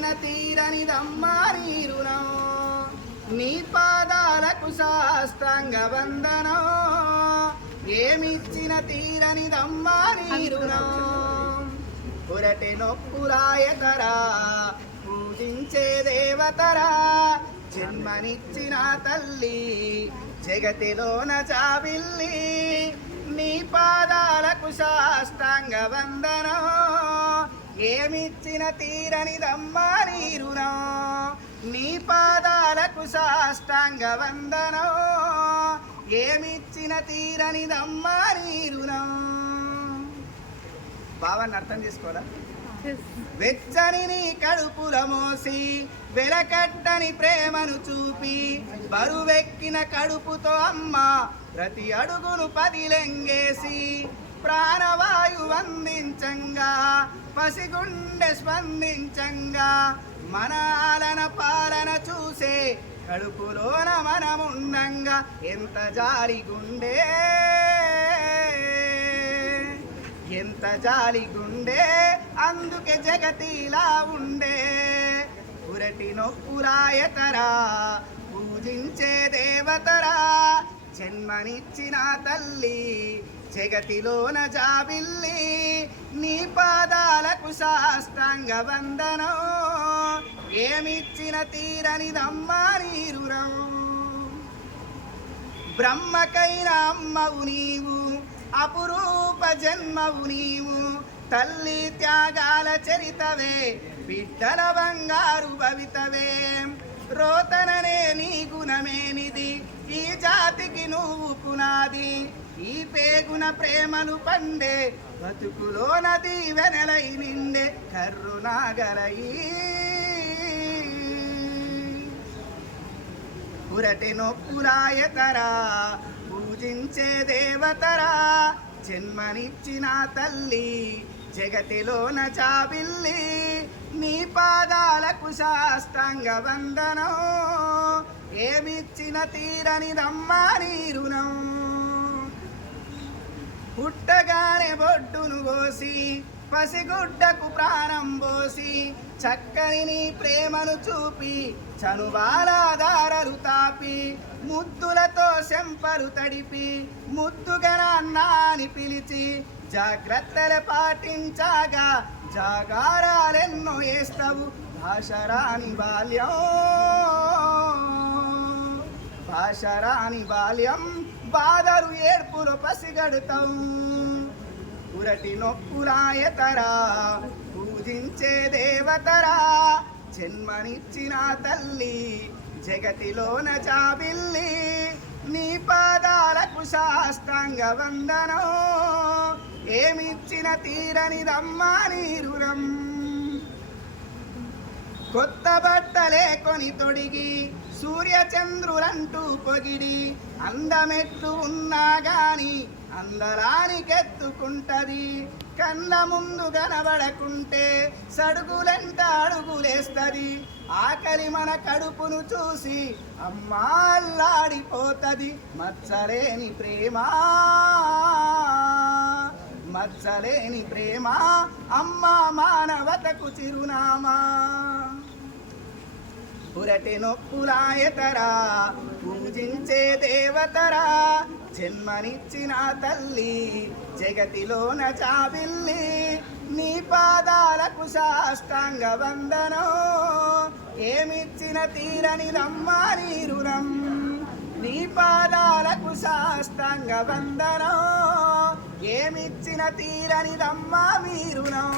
ఏమిచ్చిన తీరనిదమ్మా నీ రుణం నీ పాదాలకు సాష్టాంగ వందనం ఏమిచ్చిన తీరనిదమ్మా నీ రుణం పురటి నొప్పురాయతరా పూజించే దేవతరా జన్మనిచ్చిన తల్లి జగతిలోన జాబిల్లి నీ పాదాలకు సాష్టాంగ వందనం ఏమిచ్చిన తీరనిదమ్మా నీ రుణం నీ పాదాలకు సాష్టాంగ వందనం ఏమిచ్చిన తీరనిదమ్మా నీ రుణం. భావాన్ని అర్థం చేసుకోరా? వెచ్చని నీ కడుపుల మోసి వెలకట్టని ప్రేమను చూపి బరువెక్కిన కడుపుతో అమ్మ ప్రతి అడుగును పదిలెంగేసి ప్రాణవాయు వందించంగా పసిగుండె స్పందించంగా మన ఆలన పాలన చూసే కడుపులోన మనముండంగా ఎంత జాలి గుండె ఎంత జాలి గుండె అందుకే జగతిలా ఉండే పురటి నొప్పురాయతరా పూజించే దేవతరా జన్మనిచ్చిన తల్లి జగతిలోన జాబిల్లి నీ పాదాలకు సాష్టాంగ వందనం ఏమిచ్చిన తీరనిదమ్మా నీ రుణం బ్రహ్మకైన అమ్మవు నీవు అపురూప జన్మవు నీవు తల్లి త్యాగాల చరితవే బిడ్డల బంగారు భవితవే రోతననే నీ గుణమేనిది ఈ జాతికి నువ్వు పునాది ఈ పేగున ప్రేమను పండే బతుకులోన దీవెనలై నిండే కరుణాగలయి పురటి నొప్పురాయతరా పూజించే దేవతరా జన్మనిచ్చిన తల్లి జగతిలోన చాబిల్లి నీ పాదాలకు సాష్టాంగ వందనం ఏమిచ్చిన తీరనిదమ్మా నీ రుణం పుట్టగానే బొడ్డును కోసి పసిగుడ్డకు ప్రాణం పోసి చక్కని నీ ప్రేమను చూపి చనుబాలాదారలు తాపి ముద్దులతో శంపరు తడిపి ముద్దుగా నాన్నని పిలిచి జాగ్రత్తలు పాటించగా జాగారాలెన్నో వేస్తావు భాషరాని బాల్యం భాషరాని బాల్యం బాధరు ఏడ్పులు పసిగడుతావు పురటి నొప్పురాయతరా పూజించే దేవతరా జన్మనిచ్చిన తల్లి జగతిలోన జాబిల్లి నీ పాదాలకు సాష్టాంగ వందనం ఏమిచ్చిన తీరనిదమ్మా నీ రుణం కొత్త బట్టలే కొని తొడిగి సూర్యచంద్రులంటూ పొగిడి అందమెట్లు ఉన్నా గాని అందరానికెత్తుకుంటది కళ్ళ ముందు కనబడకుంటే సడుగులెంట అడుగులేస్తది ఆకలి మన కడుపును చూసి అమ్మా అల్లాడిపోతది మచ్చలేని ప్రేమ మచ్చలేని ప్రేమ అమ్మా మానవతకు చిరునామా పురటి నొప్పురాయతరా పూజించే దేవతరా జన్మనిచ్చిన తల్లి జగతిలోన చాబిల్లి నీ పాదాలకు సాష్టాంగ వందనం ఏమిచ్చిన తీరనిదమ్మా నీ రుణం నీ పాదాలకు సాష్టాంగ వందనం ఏమిచ్చిన తీరనిదమ్మా మీ రుణం.